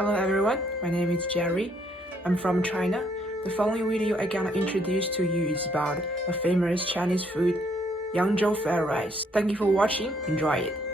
Hello everyone, my name is Jeri. I'm from China. The following video I'm gonna introduce to you is about the famous Chinese food, Yangzhou fried rice. Thank you for watching, enjoy it.